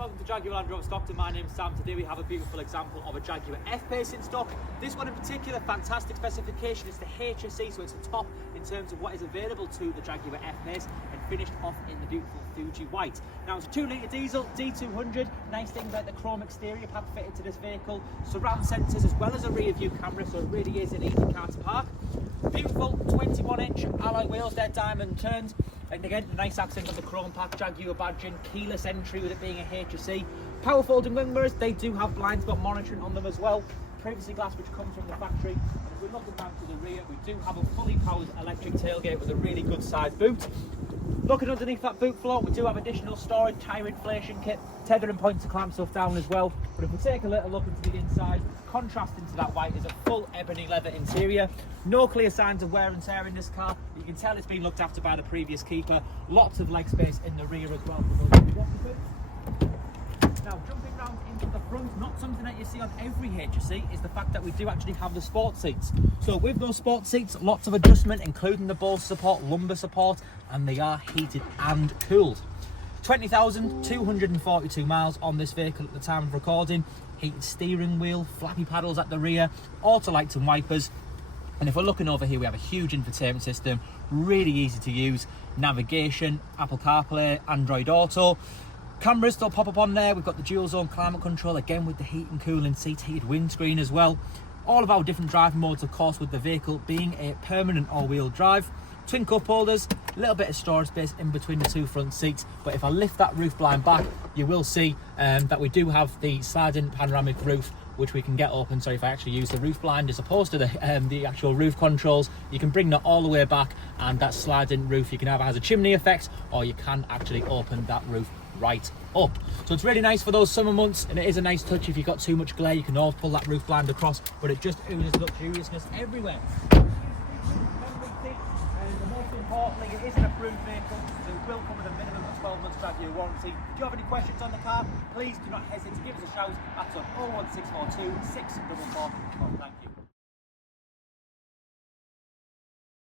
welcome to Jaguar Land Rover Stockton. My name's Sam. Today we have a beautiful example of a Jaguar F-PACE in stock. This one in particular, fantastic specification. It's the HSE, so it's the top in terms of what is available to the Jaguar F-PACE, and finished off in the beautiful Fuji White. Now it's a 2-litre diesel, D200. Nice thing about the chrome exterior pad fitted to this vehicle. Surround sensors as well as a rear view camera, so it really is an easy car to park. Beautiful 21-inch alloy wheels, they're diamond turned. And again, a nice accent on the chrome pack, Jaguar badging, keyless entry with it being a HSE. Power folding wing mirrors, they do have blind spot monitoring on them as well. Privacy glass which comes from the factory. And if we're looking down to the rear, we do have a fully powered electric tailgate with a really good sized boot. Looking underneath that boot floor, we do have additional storage, tyre inflation kit, tethering point to clamp stuff down as well. But if we take a little look into the inside, contrasting to that white is a full ebony leather interior. No clear signs of wear and tear in this car. You can tell it's been looked after by the previous keeper. Lots of leg space in the rear as well. Now jumping round into the front, not something that you see on every HSE, is the fact that we do actually have the sport seats. So with those sport seats, lots of adjustment, including the bolster support, lumbar support, and they are heated and cooled. 20,242 miles on this vehicle at the time of recording. Heated steering wheel, flappy paddles at the rear, auto lights and wipers. And if we're looking over here, we have a huge infotainment system, really easy to use. Navigation, Apple CarPlay, Android Auto. Cameras still pop up on there. We've got the dual zone climate control, again with the heat and cooling seats, heated windscreen as well. All of our different driving modes, of course, with the vehicle being a permanent all-wheel drive. Twin cup holders, a little bit of storage space in between the two front seats. But if I lift that roof blind back, you will see that we do have the sliding panoramic roof, which we can get open. So if I actually use the roof blind as opposed to the actual roof controls, you can bring that all the way back, and that sliding roof you can have as a chimney effect, or you can actually open that roof right up. So it's really nice for those summer months, and it is a nice touch. If you've got too much glare, you can always pull that roof blind across, but it just oozes luxuriousness everywhere. And most importantly, it is an approved vehicle, so it will come with a minimum of 12 months Jaguar warranty. If you have any questions on the car, please do not hesitate to give us a shout. That's on 01642 644. Thank you.